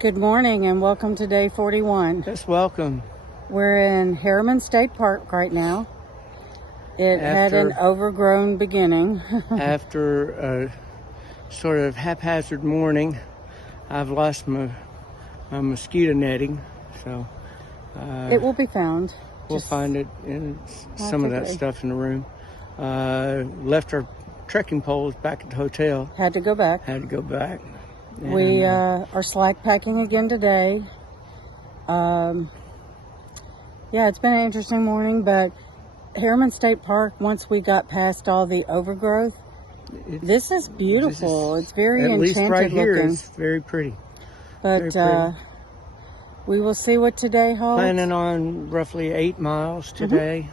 Good morning and welcome to day 41. Just welcome. We're in Harriman State Park right now. It had an overgrown beginning. After a sort of haphazard morning, I've lost my mosquito netting, so It will be found. We'll find it in some of that stuff in the room. Left our trekking poles back at the hotel. Had to go back. And, we are slack packing again today. Yeah, it's been an interesting morning, but Harriman State Park, once we got past all the overgrowth, this is beautiful. It's very enchanted looking. At least right here, it's very pretty. But we will see what today holds. Planning on roughly 8 miles today.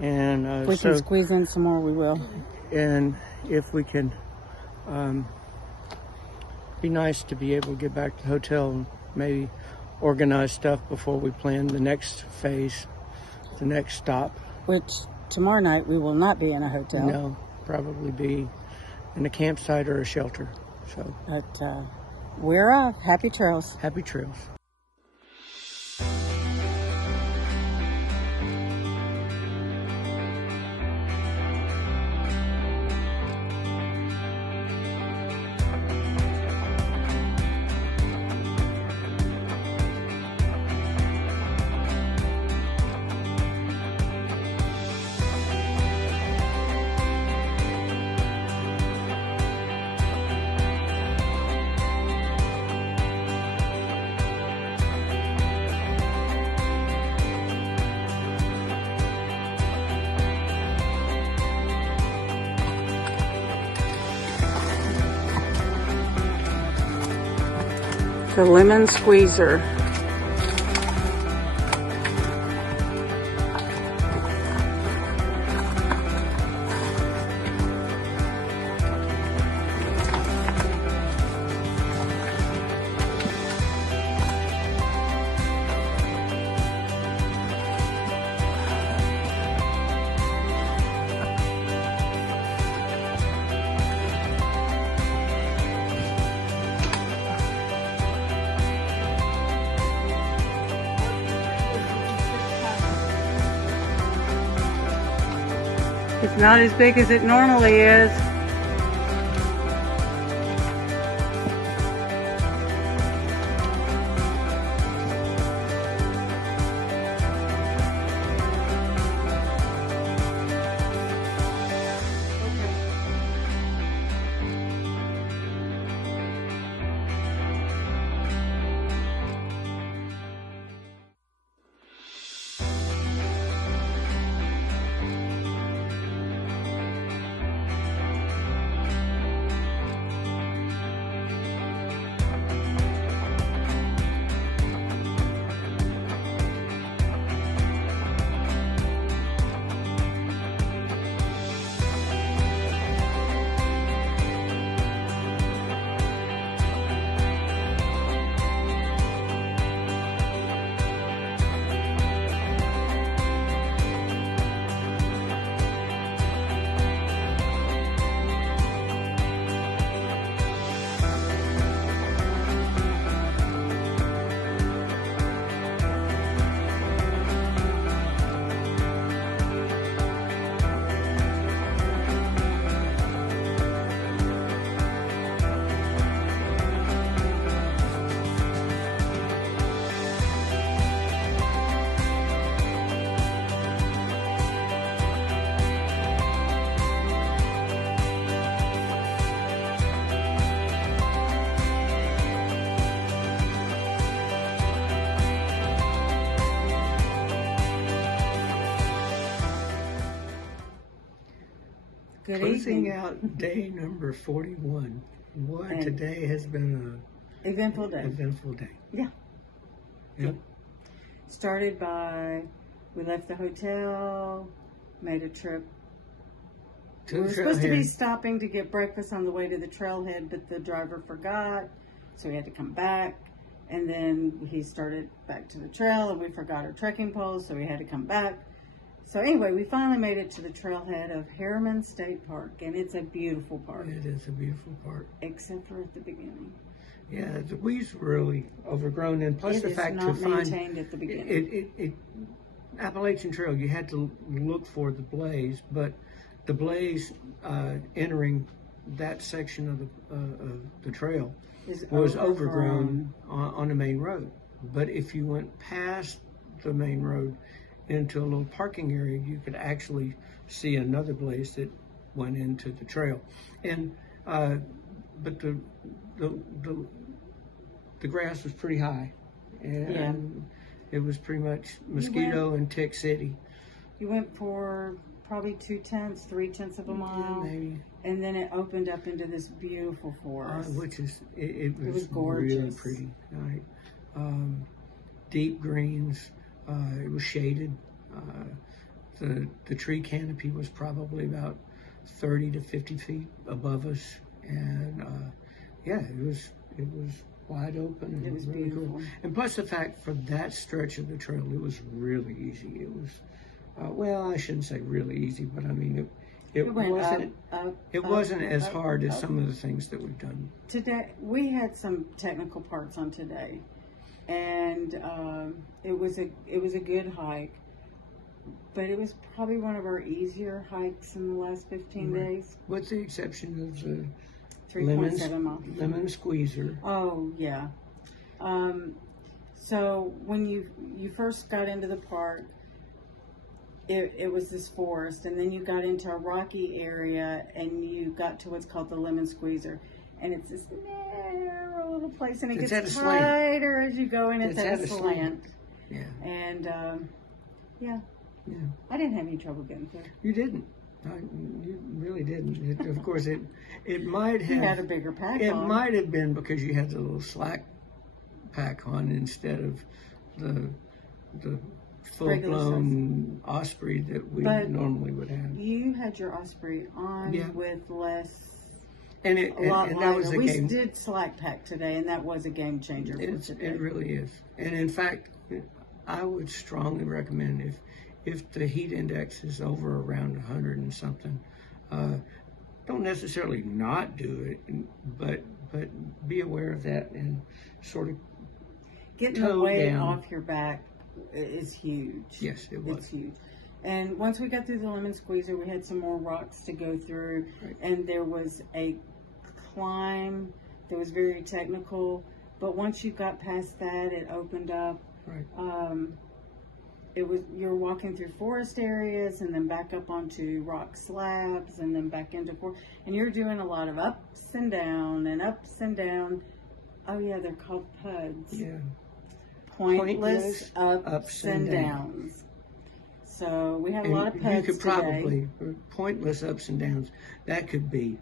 And if we can squeeze in some more, we will. And if we can, be nice to be able to get back to the hotel and maybe organize stuff before we plan the next phase, the next stop. Which tomorrow night we will not be in a hotel. No, probably be in a campsite or a shelter. So, but we're off. Happy trails. Happy trails. The lemon squeezer. It's not as big as it normally is. Good Closing evening. out day number 41. Boy, And today has been a eventful day. Eventful day. Yeah. Yep. Started by, we left the hotel, made a trip. We were supposed to be stopping to get breakfast on the way to the trailhead, but the driver forgot, so we had to come back. And then he started back to the trail, and we forgot our trekking poles, so we had to come back. So anyway, we finally made it to the trailhead of Harriman State Park, and it's a beautiful park. It is a beautiful park. Except for at the beginning. Yeah, the weeds were really overgrown, and plus the fact to not find maintained at the beginning. Appalachian Trail, you had to look for the blaze, but the blaze entering that section of the trail was overgrown on the main road. But if you went past the main road into a little parking area, you could actually see another blaze that went into the trail. And but the grass was pretty high, and it was pretty much mosquito and tick city. You went for probably 3/10 of a mile, maybe. And then it opened up into this beautiful forest, which is it was gorgeous, really pretty. Right? Deep greens. It was shaded. The tree canopy was probably about 30 to 50 feet above us, and it was wide open. It was really beautiful. Cool. And plus the fact for that stretch of the trail, it was really easy. It was, well, I shouldn't say really easy, but I mean, it wasn't as hard as some of the things that we've done. Today, we had some technical parts on today, and it was a good hike, but it was probably one of our easier hikes in the last 15 days. With the exception of the 3.7 miles. Lemon squeezer. Oh, yeah. So when you first got into the park, it was this forest, and then you got into a rocky area, and you got to what's called the Lemon Squeezer. And it's this narrow little place, and it gets tighter as you go in. It's at a slant. Yeah. And, I didn't have any trouble getting through. You didn't. You really didn't. Of course, it might have. You had a bigger pack on. It might have been because you had the little slack pack on instead of the full-blown Osprey that we normally would have. You had your Osprey on with less. And that was a game. We did slack pack today, and that was a game changer. It really is. And in fact, I would strongly recommend if the heat index is over around 100 and something, don't necessarily not do it, but be aware of that and sort of getting the weight off your back is huge. Yes, it was. It's huge. And once we got through the Lemon Squeezer, we had some more rocks to go through, and there was a climb that was very technical. But once you got past that, it opened up. Right. You're walking through forest areas, and then back up onto rock slabs, and then back into forest, and you're doing a lot of ups and down and ups and down. Oh yeah, they're called PUDs. Yeah. Pointless ups and downs. So we had a lot of PUDs. You could probably pointless ups and downs. That could be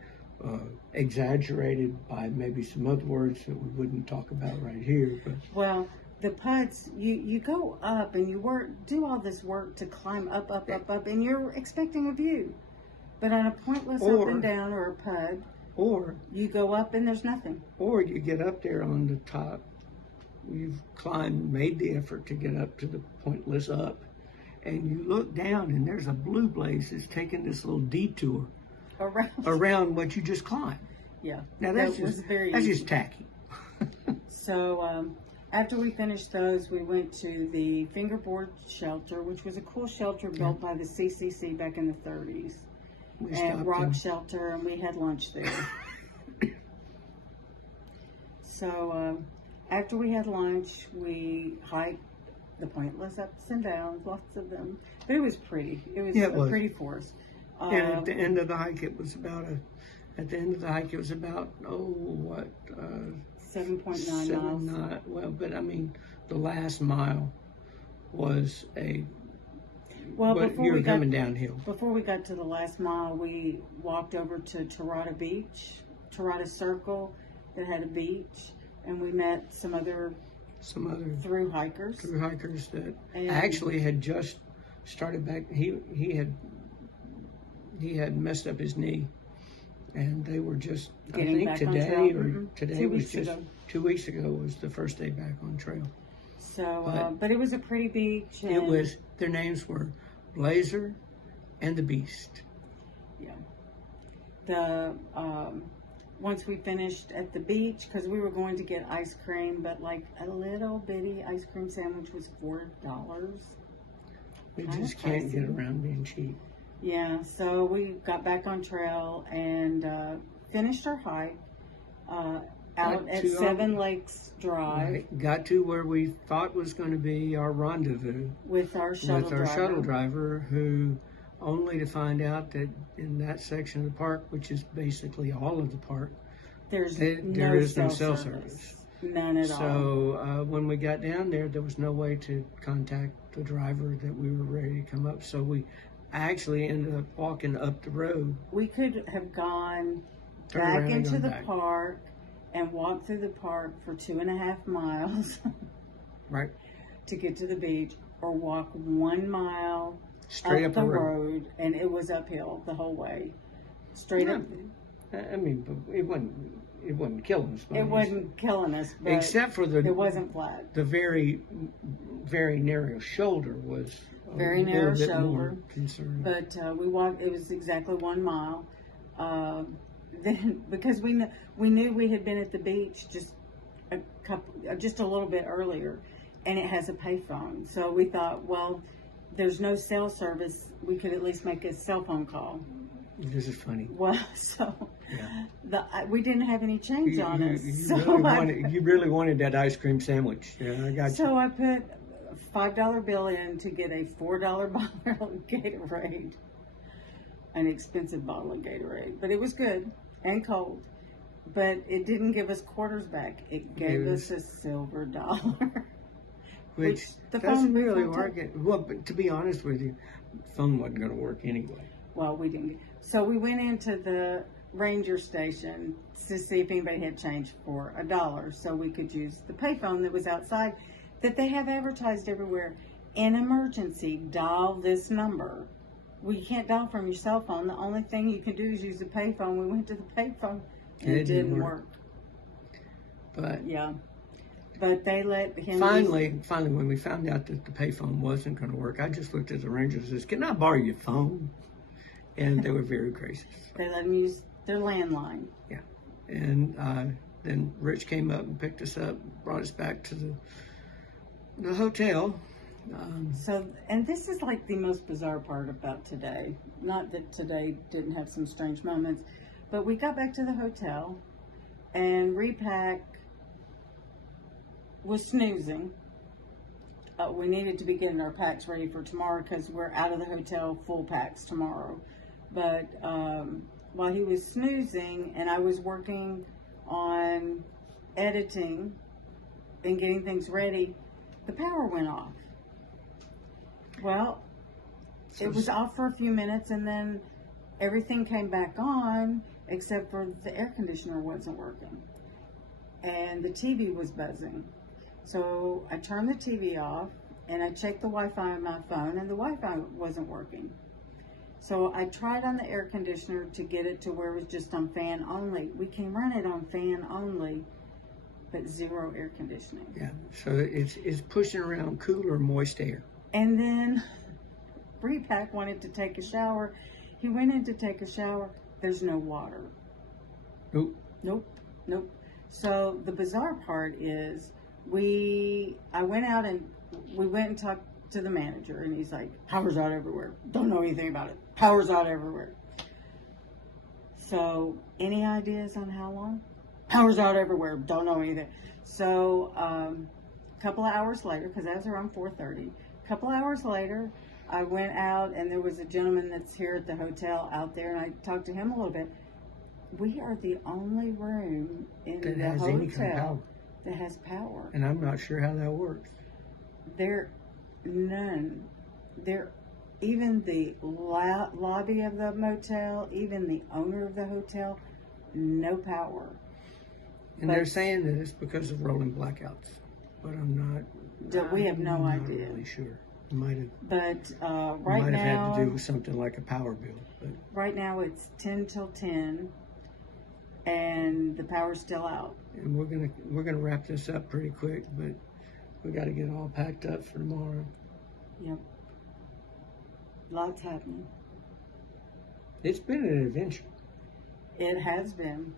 exaggerated by maybe some other words that we wouldn't talk about right here. But well, the PUDs, you go up and you do all this work to climb up, and you're expecting a view. But on a pointless up and down or a PUD, or you go up and there's nothing. Or you get up there on the top, you've made the effort to get up to the pointless up, and you look down and there's a blue blaze that's taking this little detour around what you just climbed. Yeah. Now that's just tacky. So after we finished those, we went to the Fingerboard Shelter, which was a cool shelter built by the CCC back in the 30s. And rock shelter, and we had lunch there. So after we had lunch, we hiked the pointless ups and downs, lots of them. But it was pretty. It was a pretty forest. And at the end of the hike, it was about 7.9 miles. Well, but I mean, the last mile was before coming downhill. Before we got to the last mile, we walked over to Tarata Beach, Tarata Circle, that had a beach, and we met some other through hikers that actually had just started back. He had messed up his knee, and they were just today was just 2 weeks ago was the first day back on trail. So, but it was a pretty beach. And their names were Blazer and the Beast. Yeah. The once we finished at the beach, because we were going to get ice cream, but like a little bitty ice cream sandwich was $4. We just can't get around being cheap. Yeah, so we got back on trail and finished our hike out at Seven Lakes Drive. Right. Got to where we thought was going to be our rendezvous with our shuttle driver, who only to find out that in that section of the park, which is basically all of the park, there is no cell service. None at all. So when we got down there, there was no way to contact the driver that we were ready to come up. So we actually ended up walking up the road. We could have gone back into the park and walked through the park for 2.5 miles right, to get to the beach, or walk 1 mile straight up the road, and it was uphill the whole way. Straight up. I mean, but it wasn't killing us. It wasn't killing us, but except for it wasn't flat. The very, very narrow shoulder was very narrow shoulder. But we walked. It was exactly 1 mile. Then, because we knew we had been at the beach just a little bit earlier, and it has a payphone. So we thought, well, there's no cell service. We could at least make a cell phone call. This is funny. Well, so we didn't have any change on us. You really wanted that ice cream sandwich. Yeah, I got you. So I put a $5 bill in to get a $4 bottle of Gatorade. An expensive bottle of Gatorade, but it was good and cold. But it didn't give us quarters back. It gave us a silver dollar. Which doesn't really work. Well, but to be honest with you, the phone wasn't going to work anyway. Well, we didn't. So we went into the ranger station to see if anybody had change for $1, so we could use the payphone that was outside, that they have advertised everywhere. In emergency, dial this number. Well, you can't dial from your cell phone. The only thing you can do is use the payphone. We went to the payphone, and it didn't work. But yeah. But they let him. Finally, when we found out that the payphone wasn't going to work, I just looked at the ranger and says, "Can I borrow your phone?" And they were very gracious. They let him use their landline. Yeah. And then Rich came up and picked us up, brought us back to the hotel. And this is like the most bizarre part about today. Not that today didn't have some strange moments, but we got back to the hotel, and Repack was snoozing. We needed to be getting our packs ready for tomorrow because we're out of the hotel full packs tomorrow. But while he was snoozing and I was working on editing and getting things ready, the power went off. Well, it was off for a few minutes, and then everything came back on except for the air conditioner wasn't working. And the TV was buzzing. So I turned the TV off, and I checked the Wi-Fi on my phone, and the Wi-Fi wasn't working. So I tried on the air conditioner to get it to where it was just on fan only. We can run it on fan only, but zero air conditioning. Yeah, so it's pushing around cooler, moist air. And then Repack wanted to take a shower. He went in to take a shower. There's no water. Nope. So the bizarre part is I went out and we went and talked to the manager, and he's like, power's out everywhere. Don't know anything about it. Power's out everywhere. So any ideas on how long? Power's out everywhere. Don't know anything. So a couple of hours later, because that was around 4:30, a couple of hours later, I went out, and there was a gentleman that's here at the hotel out there, and I talked to him a little bit. We are the only room in the hotel that has power. And I'm not sure how that works. Even the lobby of the motel, even the owner of the hotel, no power. And they're saying that it's because of rolling blackouts, but I'm not. We have no idea. Really sure. Might have. But right now, had to do with something like a power bill. But right now it's 10 till 10, and the power's still out. And we're gonna wrap this up pretty quick, but we got to get all packed up for tomorrow. Yep. Lots happening. It's been an adventure. It has been.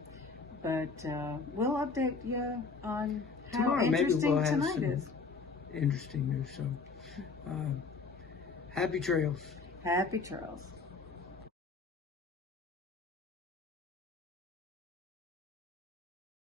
But we'll update you on how Tomorrow maybe interesting we'll have tonight some is. interesting news. So, happy trails. Happy trails.